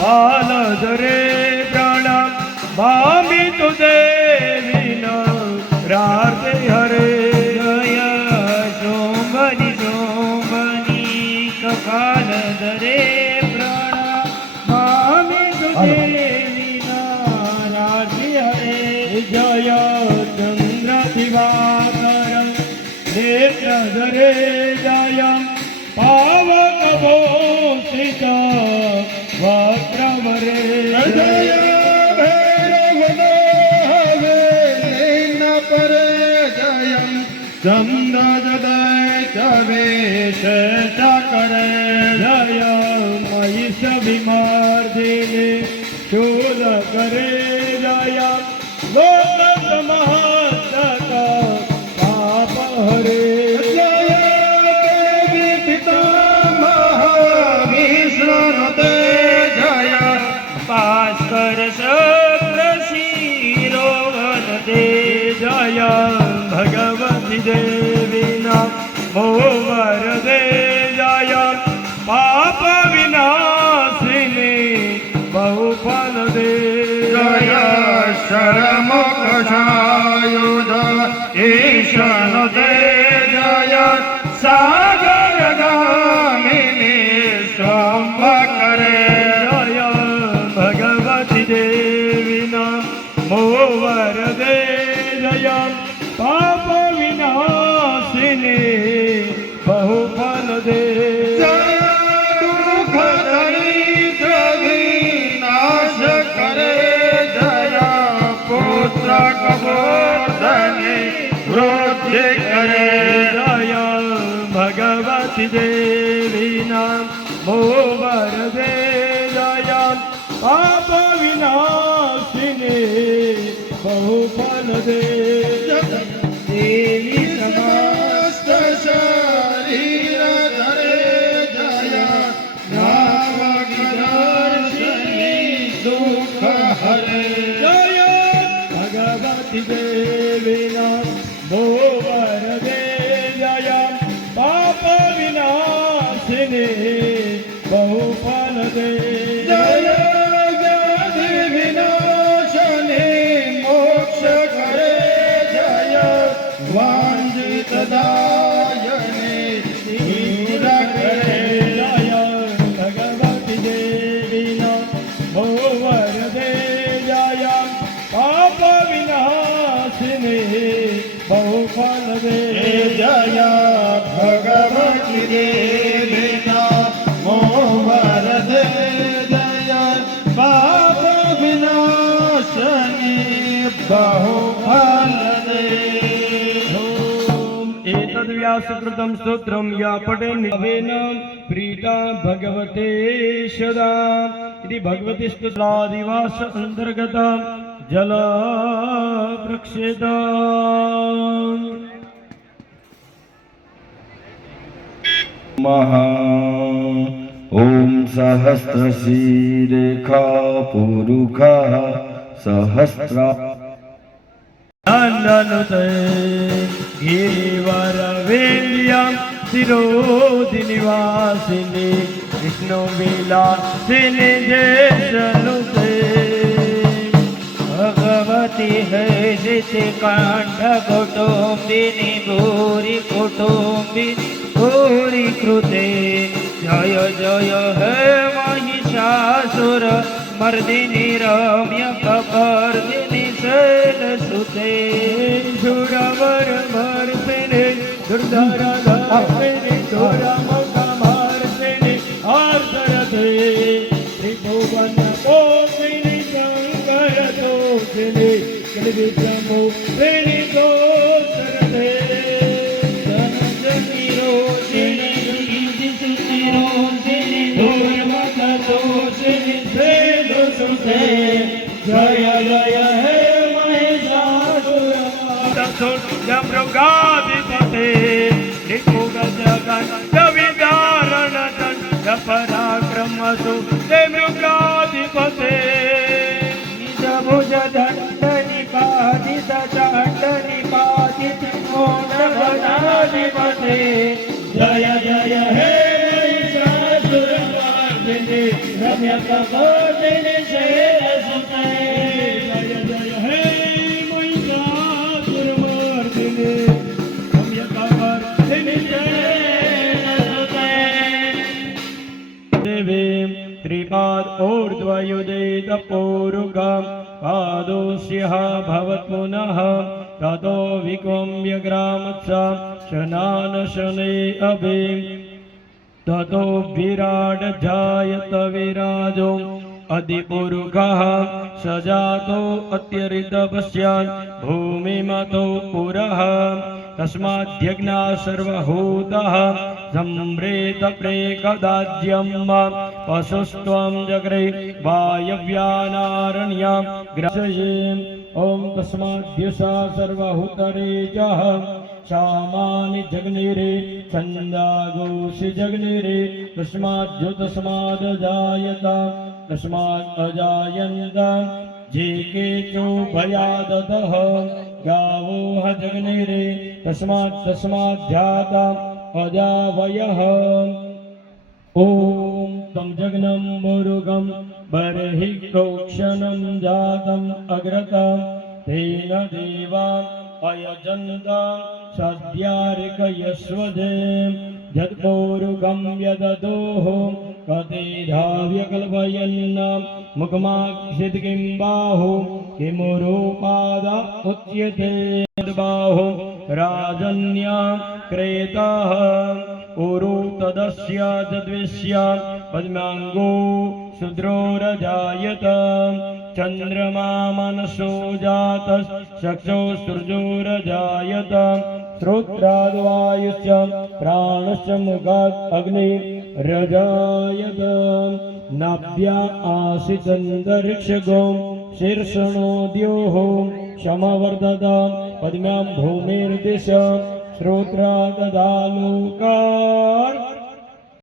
ಬಾಲದರೆ ಪ್ರಾಣ ಭಾಮಿ ತುದೇವಿನ ಪ್ರಾರ್ಥನೆ ચવેશ ચકર જય મહિષ વિમાર્જિને શૂર કરે જયા ಪಾಪವಿನಾ દેવીના મોવર દે દયા પાપ વિનાશિને બહુ ફલ દે. विनाशिने बहुफल दे जया भगवती दे बेटा मोहर दे जया। पाप विनाशने बहुफल व्यासकृतं स्तोत्रं या पठेन प्रीता भगवते सदा। इति भगवति स्तुतादिवास अन्तर्गतम्। જલ પ્રક્ષેદાન મહા ઓમ સહસ્રશીરેખા પુરુખા સહસ્રાનુદય ગીવરવેલ્યા શિરોધિ નિવાસિને વિષ્ણુ વિલાસિને જય જનુદય है ऋषिकांड काण्डकुटुम्बिनि भूरी कुटुम्बिनि भूरी कृते जय जय हे महिषासुर, मर्दिनी रम्य कपर्दिनि शैलसुते झुरवर मर्दिनि दुर्धर धर्मिनि दुरमकमर्दिनि आर्दरते त्रिभुवन દોષિને સુ મૃગાધિપતે દોષરતે ધનજની રોષિણી સર્વાધિત ચંડનિપાતિત ઓમ ગણાધિપતે જય જય હે દેવી ત્રિપાદ ऊर्ध्वयुदे तपोरुगम् आदोष्यः भवत्पुनः ततो विकोम्य ग्रामत्स शनानशने अभि ततो विराट जायत विराजो अदि मुरुगः सजातो अत्यरिदवस्यान् भूमिमतो पुरः। तस्माद्यज्ञा सर्वहूतः सम्रेत प्रेकदाज्यम् पशुस्त्वं जग्रे वायव्यानारण्यां ग्रसये ॐ तस्माद्युषा सर्वहूतरेजः सामानि जग्निरे छन्दागोषि जग्निरे तस्माद्युतस्माद् जायता। तस्मात् अजायन्त जे केचो भयादतः गावो ह जग्निरे तस्मात् तस्माद्ध्याता अजावयः ॐ तं जग्नं मुरुगं बर्हि प्रोक्षणं जातम् अग्रत तेन देवा अयजन्त सद्यार्कयस्वजे यत्पूरुगं यददोः कते धाव्यकल्पयन् मुखमाक्षित किं बाहु किमुरूपाद उच्यते बाहु राजन्या क्रेताः उरु तदस्य जद्विष्य पद्माङ्गो शूद्रोरजायत चन्द्रमा मनसो जातः चक्षो सृजोरजायत श्रोत्राद्वायुश्च प्राणश्च मुखात् अग्नि रजायत नाभ्या आसितन्तरिक्षगो शीर्षणोद्योः समवर्धत पद्म्यां भूमिर्दिश श्रोत्रा तदा लोकार